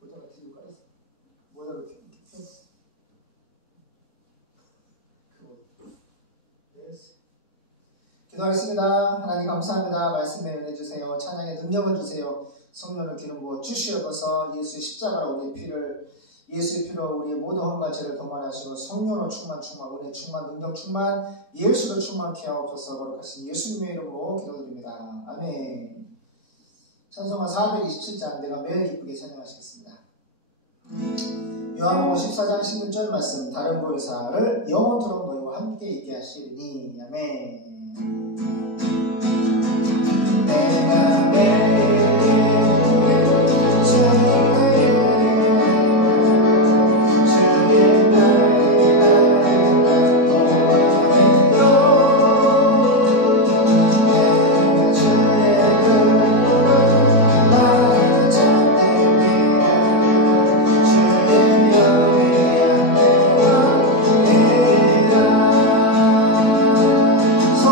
못하고 뒤로 깔았어. 뭐라고 이렇게 폈어. 기도하겠습니다. 하나님 감사합니다. 말씀에 은혜 주세요. 찬양의 능력을 주세요. 성령을 기름 부어 주시옵소서. 예수의 십자가로 우리의 피를, 예수의 피로 우리의 모든 험과 죄를 도말하시고 성령으로 충만, 은혜 충만, 능력 충만, 예수로 충만케 하옵소서. 거룩하신 예수님의 이름으로 기도드립니다. 아멘. 찬송가 427장 내가 매일 기쁘게 찬양하시겠습니다. 요한복음 14장 16절 말씀, 다른 보혜사를 영원토록 너희와 함께 있게 하시리니. 아멘. 내가 매일 서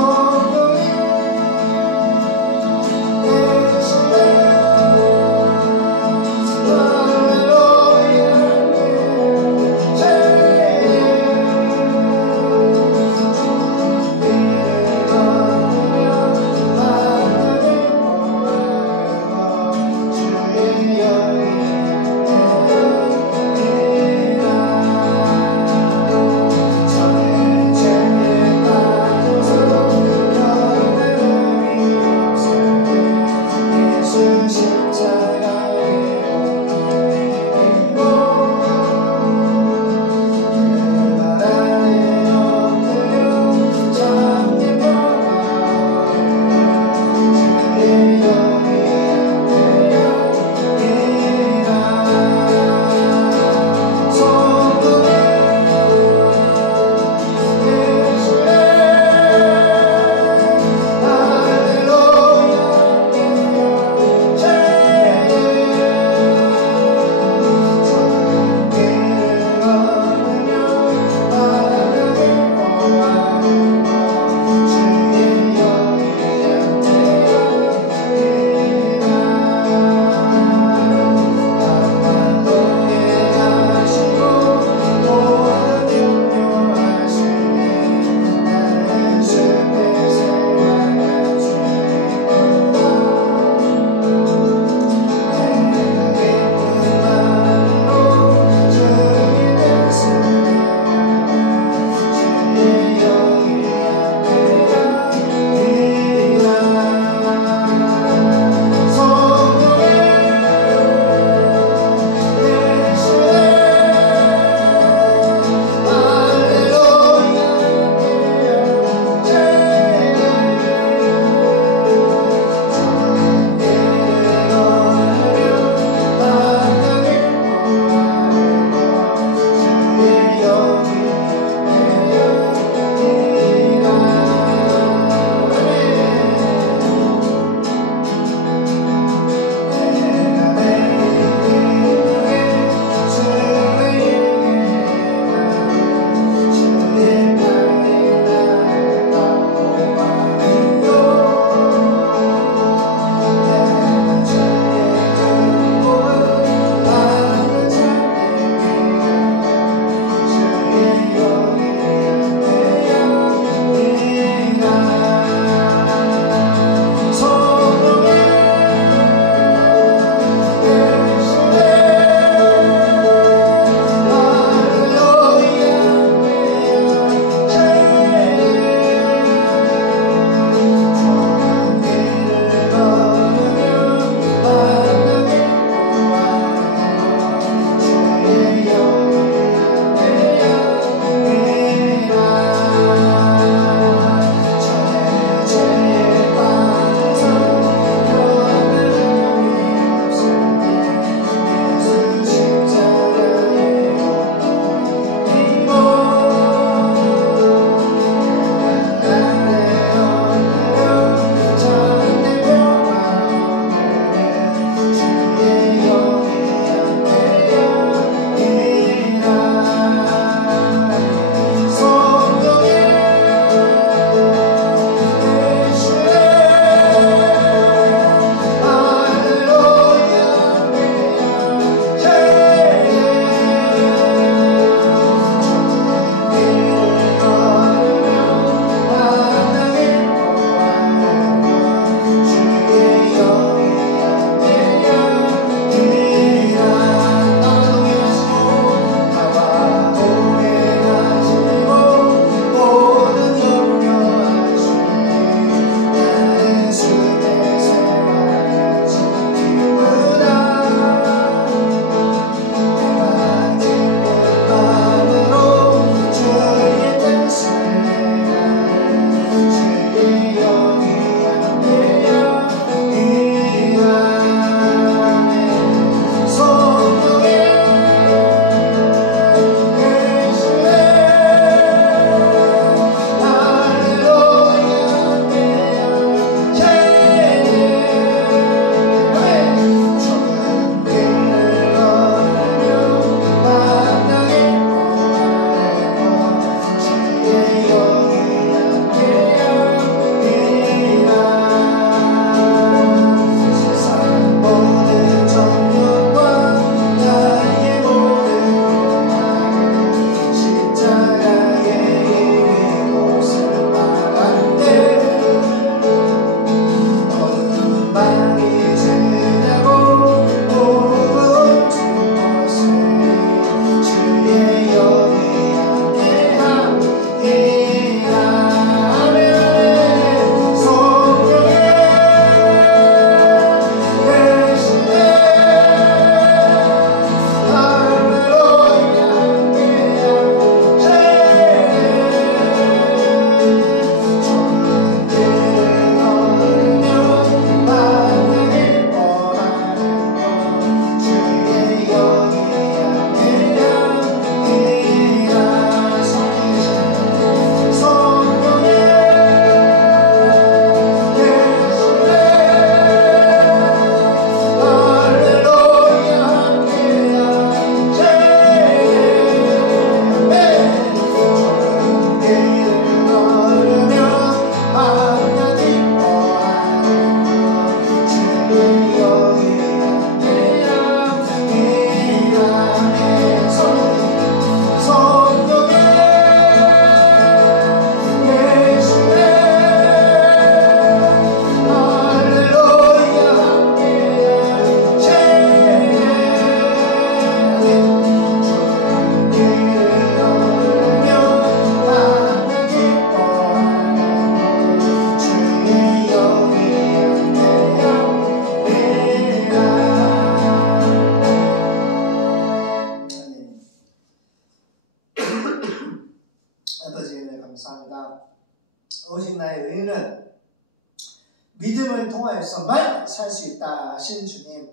통하여서만 살 수 있다 하신 주님,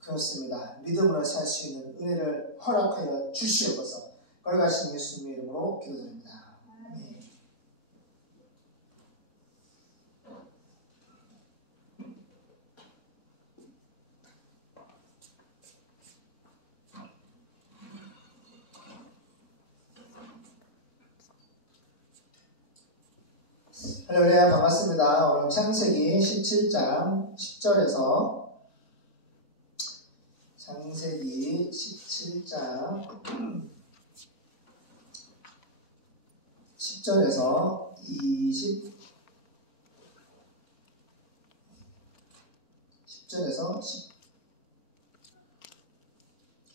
그렇습니다. 믿음으로 살 수 있는 은혜를 허락하여 주시옵소서. 걸어가신 예수님의 이름으로 기도드립니다. 아멘. 할렐루야, 반갑습니다. 오늘 창세기 17장 10절에서 창세기 17장 10절에서 10절에서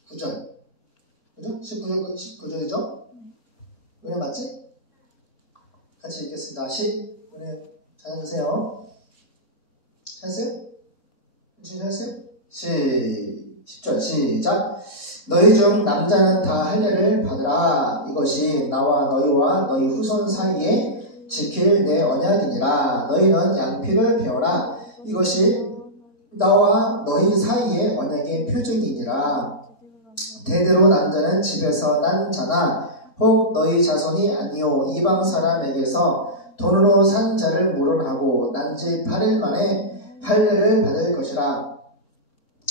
19절. 그죠? 19절이죠? 왜 맞지? 같이 읽겠습니다. 찾아주세요. 했어요? 했어요? 10절 시작. 너희 중 남자는 다 할례를 받으라. 이것이 나와 너희와 너희 후손 사이에 지킬 내 언약이니라. 너희는 양피를 베어라. 이것이 나와 너희 사이의 언약의 표적이니라. 대대로 남자는 집에서 난 자나 혹 너희 자손이 아니요 이방 사람에게서 돈으로 산 자를 물어하고 난 지 8일 만에 할례를 받을 것이라.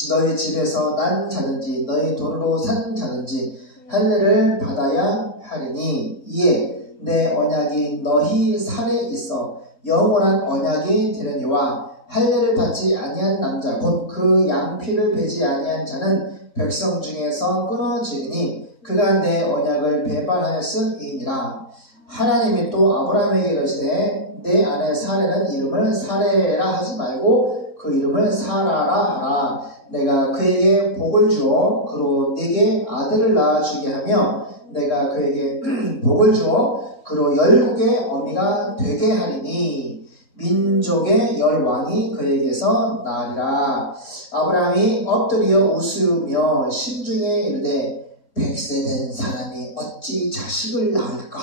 너희 집에서 난 자든지 너희 돈으로 산 자든지 할례를 받아야 하리니 이에 내 언약이 너희 살에 있어 영원한 언약이 되려니와 할례를 받지 아니한 남자 곧 그 양피를 베지 아니한 자는 백성 중에서 끊어지리니 그가 내 언약을 배반하였음이니라. 하나님이 또 아브라함에게 이르시되 내 아내 사레는 이름을 사레라 하지 말고 그 이름을 사라라 하라. 내가 그에게 복을 주어 그로 네게 아들을 낳아주게 하며 내가 그에게 복을 주어 그로 열국의 어미가 되게 하리니 민족의 열 왕이 그에게서 나으리라. 아브라함이 엎드려 웃으며 심중에 이르되 100세 된 사람이 어찌 자식을 낳을까?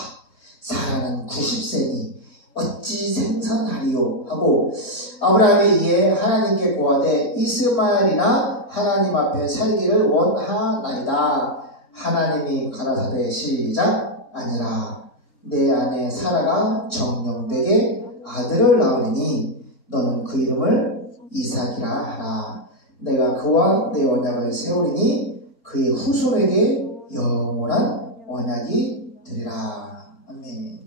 사라는 90세니 어찌 생산하리요? 하고 아브라함이 이에 하나님께 고하되 이스마엘이나 하나님 앞에 살기를 원하나이다. 하나님이 가라사대 시작. 아니라 내 아내 사라가 정령되게 아들을 낳으리니 너는 그 이름을 이삭이라 하라. 내가 그와 내 언약을 세우리니 그의 후손에게 영원한 언약이 되리라. 아멘.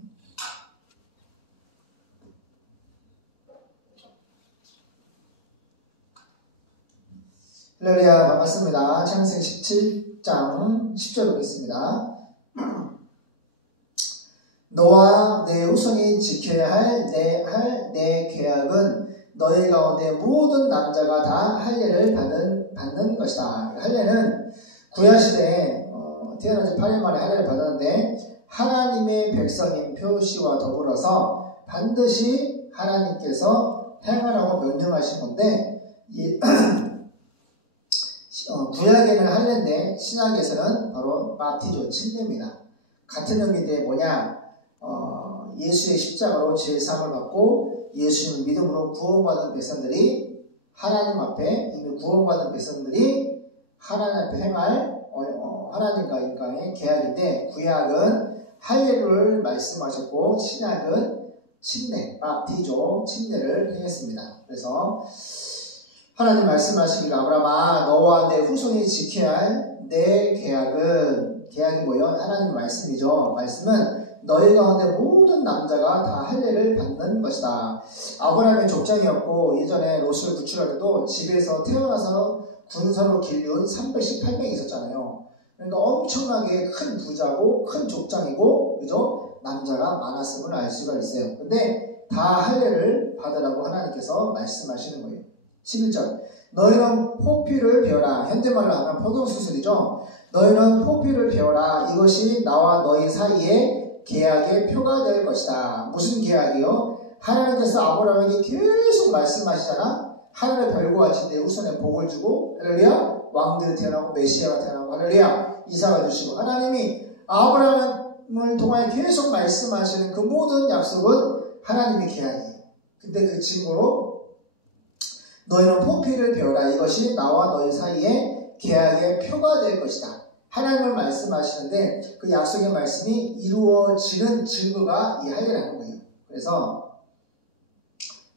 할렐루야, 반갑습니다. 창세기 17장 10절 보겠습니다. 너와 내 후손이 지켜야 할 내 계약은 너희 가운데 모든 남자가 다 할례를 받는 것이다. 할례는 구약시대에 태어난 지 8일 만에 할례를 받았는데 하나님의 백성인 표시와 더불어서 반드시 하나님께서 행하라고 명령하신 건데 구약에는 할례인데 신약에서는 바로 바티조 침례입니다. 같은 의미인데 뭐냐? 예수의 십자가로 죄사함을 받고 예수님을 믿음으로 구원받은 백성들이 하나님 앞에 이미 구원받은 백성들이 하나님 앞에 행할 하나님과 인간의 계약인데 구약은 할례를 말씀하셨고 신약은 침례, 바티조 침례를 행했습니다. 그래서 하나님 말씀하시길 아브라함아 너와 내 후손이 지켜야 할 내 계약이 뭐예요? 하나님 말씀이죠. 말씀은 너희 가운데 모든 남자가 다 할례를 받는 것이다. 아브라함의 족장이었고 예전에 롯을 구출할 때도 집에서 태어나서 군사로 길리운 318명이 있었잖아요. 그러니까 엄청나게 큰 부자고 큰 족장이고 그죠? 남자가 많았음을 알 수가 있어요. 근데 다 할례를 받으라고 하나님께서 말씀하시는 거예요. 11절 너희는 포피를 베어라. 현대말로 하면 포경수술이죠. 너희는 포피를 베어라. 이것이 나와 너희 사이에 계약의 표가 될 것이다. 무슨 계약이요? 하나님께서 아브라함에게 계속 말씀하시잖아. 하늘의 별과 같이 내 후손에 복을 주고 할렐루야 왕들이 태어나고 메시아가 태어나고 할렐루야 이사가 주시고 하나님이 아브라함을 통하여 계속 말씀하시는 그 모든 약속은 하나님의 계약이에요. 근데 그 증거로 너희는 포피를 베어라. 이것이 나와 너희 사이에 계약의 표가 될 것이다. 하나님을 말씀하시는데 그 약속의 말씀이 이루어지는 증거가 이 할례라는 거예요. 그래서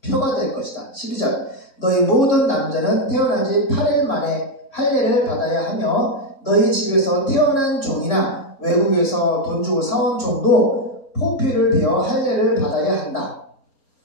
표가 될 것이다. 12절 너희 모든 남자는 태어난 지 8일 만에 할례를 받아야 하며 너희 집에서 태어난 종이나 외국에서 돈 주고 사온 종도 포피를 베어 할례를 받아야 한다.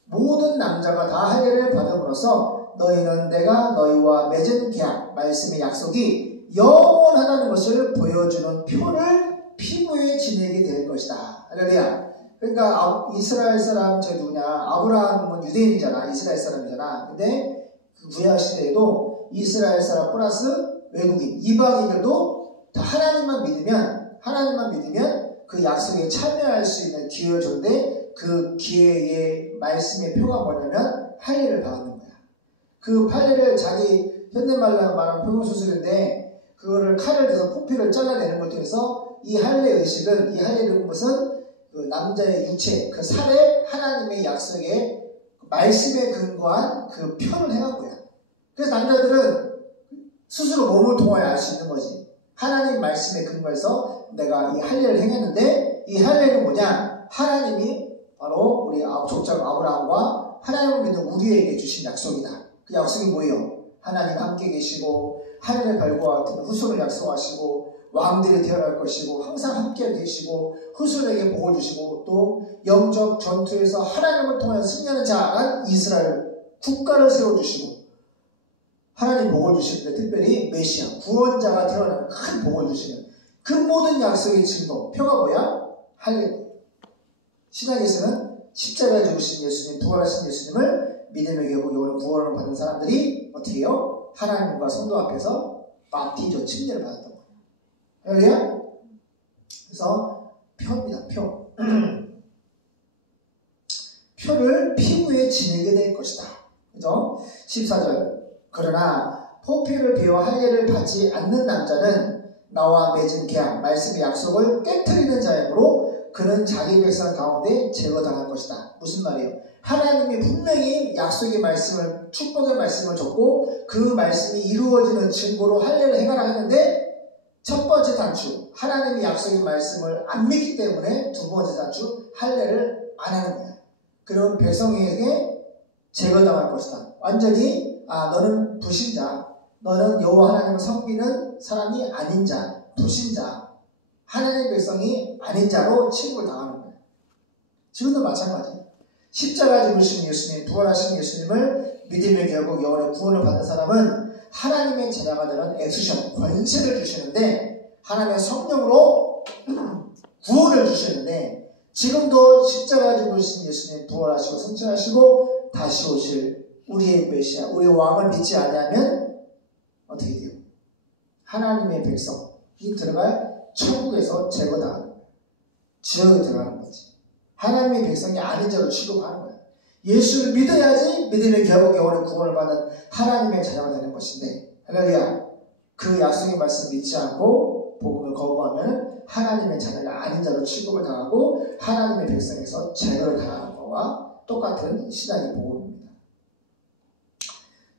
모든 남자가 다 할례를 받음으로써 너희는 내가 너희와 맺은 계약, 말씀의 약속이 영원하다는 것을 보여주는 표를 피부에 지니게 될 것이다. 할렐루야. 그러니까 이스라엘 사람 저 누구냐? 아브라함은 유대인이잖아. 이스라엘 사람이잖아. 근데 그 구약 시대에도 이스라엘 사람 플러스 외국인, 이방인들도 다 하나님만 믿으면 그 약속에 참여할 수 있는 기회를 줬는데 그 기회의 말씀의 표가 뭐냐면 할례를 받는 거야. 그 할례를 자기 현대말로 말하는 표본수술인데 그거를 칼을 들어서 포피를 잘라내는 걸 통해서 이 할례 의식은 이 할례는 무슨 그 남자의 육체, 그 살에 하나님의 약속에 말씀에 근거한 그 표를 행한 거야. 그래서 남자들은 스스로 몸을 통하여 알 수 있는 거지. 하나님 말씀에 근거해서 내가 이 할례를 행했는데 이 할례는 뭐냐? 하나님이 바로 우리 족장 아브라함과 하나님을 믿는 우리에게 주신 약속이다. 그 약속이 뭐예요? 하나님 함께 계시고 하늘의 별과 같은 후손을 약속하시고 왕들이 태어날 것이고 항상 함께 계시고 후손에게 복을 주시고 또 영적 전투에서 하나님을 통해 승리하는 자란 이스라엘 국가를 세워주시고 하나님 복을 주시는데 특별히 메시아 구원자가 태어나는 큰 복을 주시는 그 모든 약속의 증거 표가 뭐야? 할례. 신약에서는 십자가에 죽으신 예수님, 부활하신 예수님을 믿음의 결국 요는 구원을 받은 사람들이 어떻게 해요? 하나님과 성도 앞에서 바티조 침례를 받았던 거예요. 할렐루야? 그래서 표입니다. 표. 표를 피부에 지니게 될 것이다. 그죠? 14절 그러나 포피를 베어 할례를 받지 않는 남자는 나와 맺은 계약, 말씀의 약속을 깨트리는 자이므로 그는 자기 백성 가운데 제거당할 것이다. 무슨 말이에요? 하나님이 분명히 약속의 말씀을, 축복의 말씀을 줬고 그 말씀이 이루어지는 증거로 할례를 행하라 했는데 첫 번째 단추, 하나님이 약속의 말씀을 안 믿기 때문에 두 번째 단추, 할례를 안 하는 거야. 그럼 백성에게 제거당할 것이다. 완전히 너는 불신자, 너는 여호와 하나님을 섬기는 사람이 아닌 자, 불신자, 하나님의 백성이 아닌 자로 취급을 당하는 거예요. 지금도 마찬가지예요. 십자가에 죽으신 예수님, 부활하신 예수님을 믿음의 결국 영원의 구원을 받은 사람은 하나님의 자녀가 되는 엑스션, 권세를 주시는데 하나님의 성령으로 구원을 주시는데 지금도 십자가에 죽으신 예수님 부활하시고 승천하시고 다시 오실 우리의 메시아, 우리의 왕을 믿지 않으면 어떻게 돼요? 하나님의 백성이 들어갈 천국에서 제거당하는 거예요. 지옥에 들어가는 거지. 하나님의 백성이 아닌 자로 취급하는 거예요. 예수를 믿어야지 믿음의 결국 영원의 구원을 받는 하나님의 자녀가 되는 것인데 할렐루야. 그 약속의 말씀 믿지 않고 복음을 거부하면 하나님의 자녀가 아닌 자로 취급을 당하고 하나님의 백성에서 제거를 당하는 것과 똑같은 신앙의 복음입니다.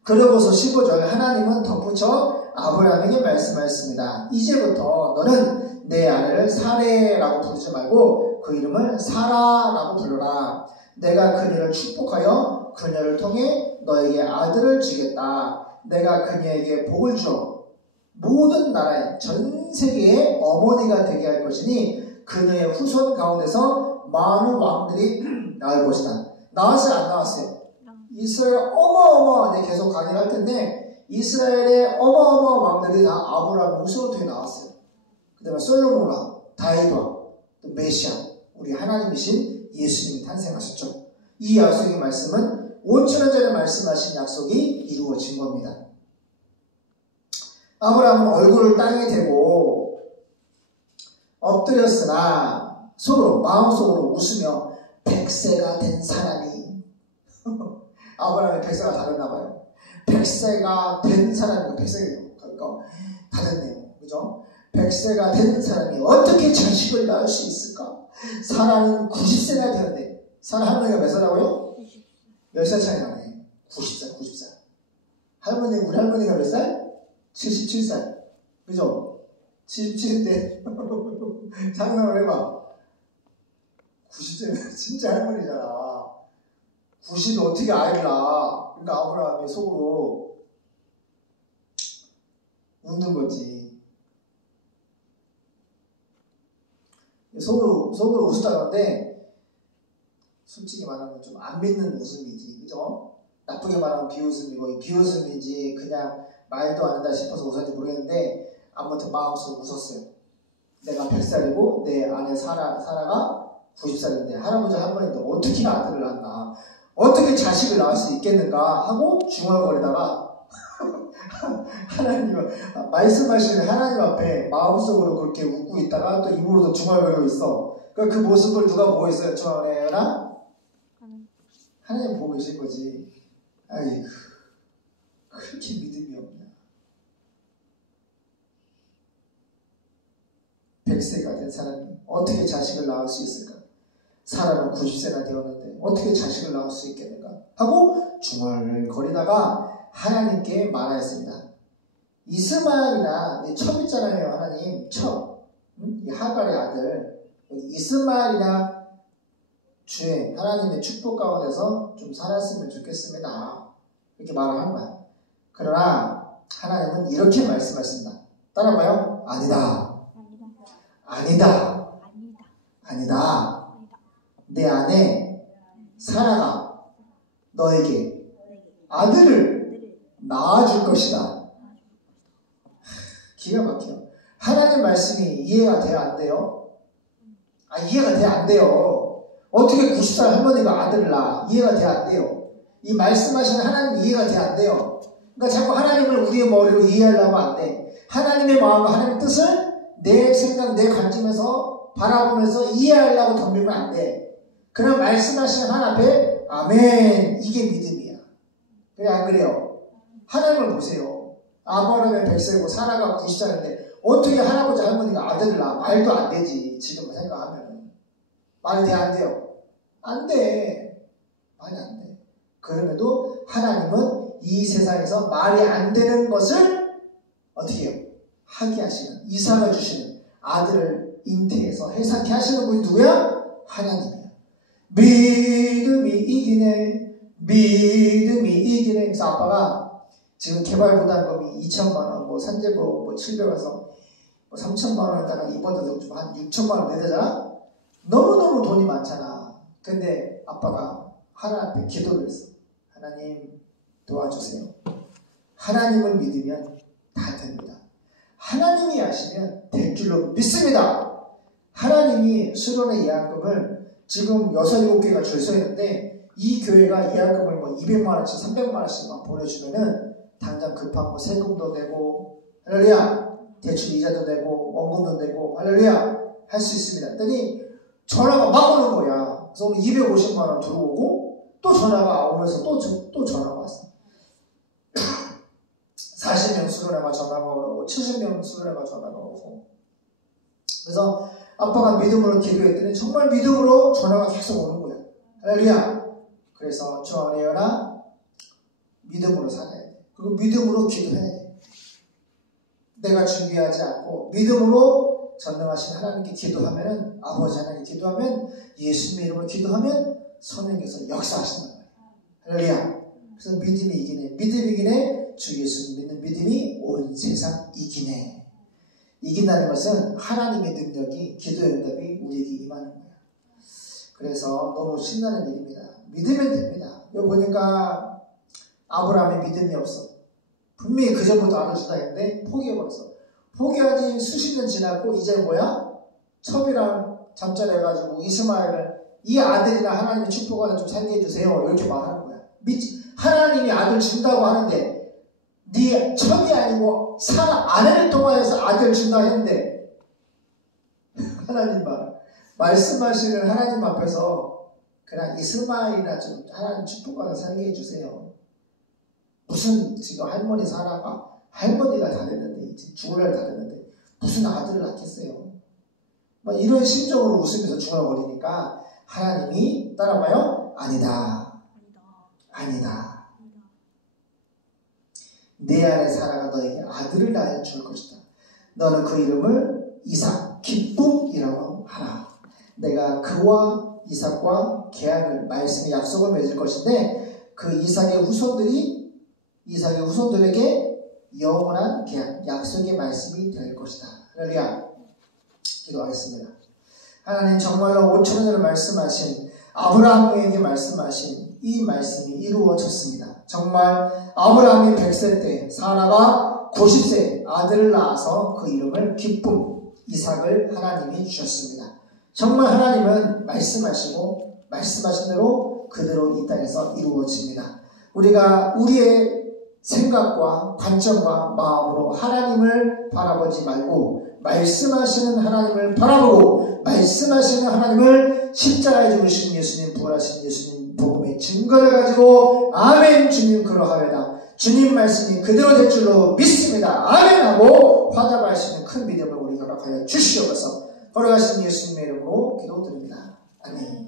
그러고서 15절 하나님은 덧붙여 아브라함에게 말씀하였습니다. 이제부터 너는 내 아내를 사레라고 부르지 말고 그 이름을 사라라고 불러라. 내가 그녀를 축복하여 그녀를 통해 너에게 아들을 주겠다. 내가 그녀에게 복을 줘 모든 나라의 전 세계의 어머니가 되게 할 것이니 그녀의 후손 가운데서 많은 왕들이 나올 것이다. 나왔어요? 안 나왔어요? 이스라엘 어마어마한데 계속 강의를 할 텐데 이스라엘의 어마어마한 왕들이 다 아브라함 후손을 통해 나왔어요. 그 다음에 솔로몬 왕, 다윗 왕, 또 메시아, 우리 하나님이신 예수님이 탄생하셨죠. 이 약속의 말씀은 5,000년 전에 말씀하신 약속이 이루어진 겁니다. 아브라함은 얼굴을 땅에 대고 엎드렸으나 속으로 마음속으로 웃으며 100세가 된 사람이 아브라함의 100세가 다 됐나 봐요. 100세가 된 사람이 100세가 그러니까 다 됐네요. 그죠? 100세가 된 사람이 어떻게 자식을 낳을 수 있을까? 사라는 90세가 되었네. 사라 한 명이가 몇 살이라고요? 몇 살 차이 나네. 90살. 우리 할머니가 몇 살? 77살. 그죠? 77인데 상상을 해봐. 90세면 진짜 할머니잖아. 90이 어떻게 아이를 낳아? 그러니까 아브라함이 속으로 웃는 거지. 속으로 웃었다는데 솔직히 말하면 좀 안 믿는 웃음이지. 그죠? 나쁘게 말하면 비웃음이고, 이 비웃음인지 그냥 말도 안 한다 싶어서 웃었는지 모르겠는데 아무튼 마음속으로 웃었어요. 내가 100살이고 내 아내 사라가 90살인데 할아버지 할머니도 어떻게 아들을 낳나, 어떻게 자식을 낳을 수 있겠는가 하고 중얼거리다가 하나님 말씀하시는 하나님 앞에 마음속으로 그렇게 웃고 있다가 또 입으로도 중얼거리고 있어. 그 모습을 누가 보고 있어요? 저네나 하나님 보고 계신 거지. 아이고, 그렇게 믿음이 없냐. 100세가 된 사람이 어떻게 자식을 낳을 수 있을까? 사라는 90세나 되었는데 어떻게 자식을 낳을 수 있겠는가? 하고 중얼거리다가 하나님께 말하였습니다. 이스마엘이나 첩 있잖아요. 하나님 첩, 이 하갈의 아들 이스마엘이나 주의 하나님의 축복 가운데서 좀 살았으면 좋겠습니다. 이렇게 말을 한 거야. 그러나 하나님은 이렇게 말씀하신다. 따라봐요. 아니다. 내 아내 사라가 너에게 아들을 낳아줄 것이다. 기가 막혀. 하나님 말씀이 이해가 돼야 안 돼요? 이해가 돼야 안 돼요. 어떻게 90살 할머니가 아들을 낳아? 이해가 돼야 안 돼요. 이 말씀하시는 하나님 이해가 돼야 안 돼요. 그러니까 자꾸 하나님을 우리의 머리로 이해하려고 안 돼. 하나님의 마음과 하나님의 뜻을 내 생각, 내 관점에서 바라보면서 이해하려고 덤비면 안 돼. 그럼 말씀하시는 하나님 앞에 아멘, 이게 믿음이야. 그래 안 그래요? 하나님을 보세요. 아브라함의 100세고 사라가 90살인데 어떻게 할아버지 할머니가 아들을 낳아? 말도 안 되지. 지금 생각하면 말이 돼 안 돼요? 안 돼. 말이 안 돼. 그럼에도 하나님은 이 세상에서 말이 안 되는 것을 어떻게 해요? 하게 하시는, 이삭을 주시는, 아들을 잉태해서 해산케 하시는 분이 누구야? 하나님이야. 믿음이 이기네. 그래서 아빠가 지금 개발부담금이 2천만원, 뭐 산재보 뭐 700원에서 뭐 3천만원에다가 이번에도 좀 한 6천만원 내되잖아? 너무너무 돈이 많잖아. 근데 아빠가 하나님 앞에 기도를 했어. 하나님 도와주세요. 하나님을 믿으면 다 됩니다. 하나님이 하시면 될 줄로 믿습니다. 하나님이 수련의 예약금을 지금 6, 7개가 줄 서 있는데 이 교회가 예약금을 뭐 200만원씩 300만원씩만 보내주면은 당장 급한 거 세금도 내고 할렐루야, 대출 이자도 내고 원금도 내고 할렐루야 할 수 있습니다. 했더니 전화가 막 오는 거야. 그래서 오늘 250만원 들어오고 또 전화가 오면서 또 전화가 왔어. 40명 수련회가 전화가 오고 70명 수련회가 전화가 오고. 그래서 아빠가 믿음으로 기도했더니 정말 믿음으로 전화가 계속 오는 거야. 할렐루야. 그래서 전혜연아 믿음으로 살아야 돼. 그리고 믿음으로 기도해야 돼. 내가 준비하지 않고 믿음으로 전능하신 하나님께 기도하면은, 아버지 하나님께 기도하면, 예수님의 이름으로 기도하면 성령께서 역사하신단 말이야. 할렐루야. 그래서 믿음이 이기네. 믿음이 이기네. 주 예수님 믿는 믿음이 온 세상 이기네. 이긴다는 것은 하나님의 능력이, 기도의 응답이 우리에게 임하는 거예요. 그래서 너무 신나는 일입니다. 믿으면 됩니다. 여기 보니까 아브라함의 믿음이 없어. 분명히 그 전부터 알아주다 했는데 포기해버렸어. 포기하니 수십 년 지났고 이제 뭐야? 첩이랑 잠자리해가지고 이스마엘을 이 아들이나 하나님의 축복하는 좀 살게 해주세요. 이렇게 말하는 거야. 하나님이 아들 준다고 하는데 네 첩이 아니고 사라 아내를 통하여서 아들 준다 했는데 하나님 말씀하시는 하나님 앞에서 그냥 이스마엘이나 좀 하나님 축복하는 살게 해주세요. 무슨 지금 할머니 사라가 할머니가 다 됐는데 이제 죽을 날 다 됐는데 무슨 아들을 낳겠어요. 막 이런 심정으로 웃으면서 중얼거리니까 하나님이 따라봐요. 아니다. 내 안에 사라가 너에게 아들을 낳아 줄 것이다. 너는 그 이름을 이삭 기쁨이라고 하라. 내가 그와 이삭과 계약을 말씀의 약속을 맺을 것인데 그 이삭의 후손들에게 영원한 계약, 약속의 말씀이 될 것이다. 할렐루야. 기도하겠습니다. 하나님 정말로 5,000년을 말씀하신 아브라함에게 말씀하신 이 말씀이 이루어졌습니다. 정말 아브라함이 100세 때 사라가 90세 아들을 낳아서 그 이름을 기쁨 이삭을 하나님이 주셨습니다. 정말 하나님은 말씀하시고 말씀하신 대로 그대로 이 땅에서 이루어집니다. 우리가 우리의 생각과 관점과 마음으로 하나님을 바라보지 말고 말씀하시는 하나님을 바라보고 말씀하시는 하나님을 십자가에 죽으신 예수님, 부활하신 예수님 복음의 증거를 가지고 아멘 주님 그러하여다. 주님 말씀이 그대로 될 줄로 믿습니다. 아멘 하고 화답할 수 있는 큰 믿음을 우리 허락하여 주시옵소서. 걸어가신 예수님의 이름으로 기도드립니다. 아멘.